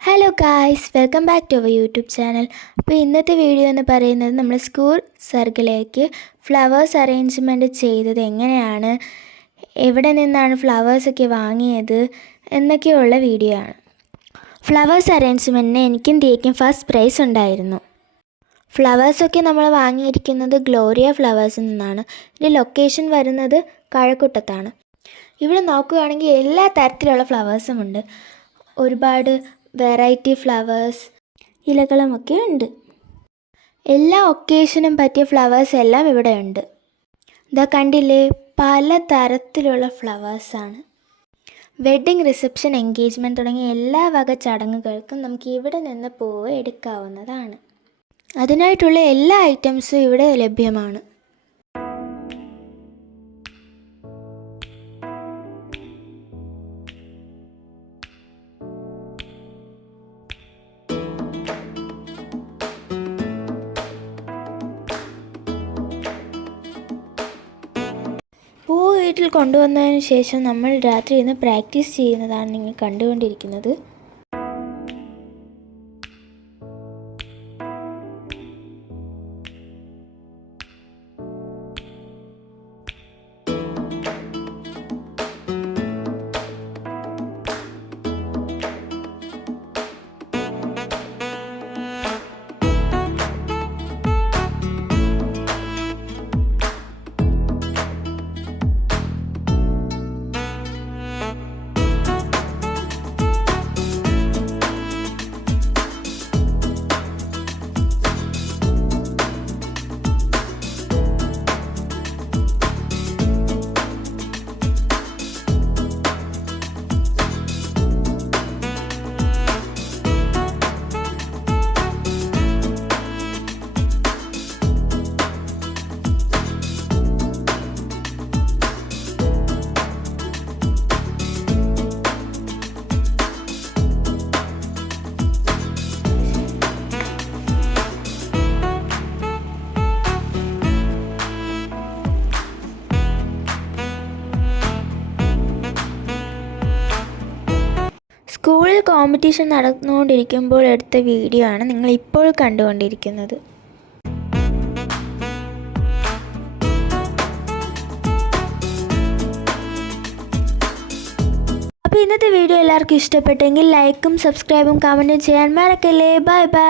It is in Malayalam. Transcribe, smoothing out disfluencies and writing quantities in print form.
Hello guys, welcome back to our YouTube channel. അപ്പോൾ ഇന്നത്തെ വീഡിയോ എന്ന് പറയുന്നത് നമ്മൾ സ്കൂൾ സർക്കിളിലേക്ക് ഫ്ലവേഴ്സ് അറേഞ്ച്മെൻറ്റ് ചെയ്തത് എങ്ങനെയാണ്, എവിടെ നിന്നാണ് ഫ്ലവേഴ്സൊക്കെ വാങ്ങിയത് എന്നൊക്കെയുള്ള വീഡിയോ ആണ്. ഫ്ലവേഴ്സ് അറേഞ്ച്മെൻറ്റിന് എനിക്കും ദിയയ്ക്കും ഫസ്റ്റ് പ്രൈസ് ഉണ്ടായിരുന്നു. ഫ്ലവേഴ്സൊക്കെ നമ്മൾ വാങ്ങിയിരിക്കുന്നത് ഗ്ലോറിയ ഫ്ലവേഴ്സിൽ നിന്നാണ്. ഇതിൻ്റെ ലൊക്കേഷൻ വരുന്നത് കഴക്കൂട്ടത്താണ്. ഇവിടെ നോക്കുകയാണെങ്കിൽ എല്ലാ തരത്തിലുള്ള ഫ്ലവേഴ്സുമുണ്ട്. ഒരുപാട് വെറൈറ്റി ഫ്ലവേഴ്സ് ഇലകളുമൊക്കെ ഉണ്ട്. എല്ലാ ഒക്കേഷനും പറ്റിയ ഫ്ലവേഴ്സ് എല്ലാം ഇവിടെ ഉണ്ട്. ഇതാ കണ്ടില്ലേ, പല തരത്തിലുള്ള ഫ്ലവേഴ്സാണ്. വെഡ്ഡിങ്, റിസപ്ഷൻ, എൻഗേജ്മെൻറ്റ് തുടങ്ങിയ എല്ലാ വക ചടങ്ങുകൾക്കും നമുക്ക് ഇവിടെ നിന്ന് പൂവ് എടുക്കാവുന്നതാണ്. അതിനായിട്ടുള്ള എല്ലാ ഐറ്റംസും ഇവിടെ ലഭ്യമാണ്. പൂ വീട്ടിൽ കൊണ്ടുവന്നതിന് ശേഷം നമ്മൾ രാത്രി ഇന്ന് പ്രാക്ടീസ് ചെയ്യുന്നതാണ് നിങ്ങൾ കണ്ടുകൊണ്ടിരിക്കുന്നത്. സ്കൂളിൽ കോമ്പറ്റീഷൻ നടന്നുകൊണ്ടിരിക്കുമ്പോൾ എടുത്ത വീഡിയോ ആണ് നിങ്ങൾ ഇപ്പോൾ കണ്ടുകൊണ്ടിരിക്കുന്നത്. അപ്പോൾ ഇന്നത്തെ വീഡിയോ എല്ലാവർക്കും ഇഷ്ടപ്പെട്ടെങ്കിൽ ലൈക്കും സബ്സ്ക്രൈബും കമൻറ്റും ചെയ്യാൻ മറക്കല്ലേ. Bye bye.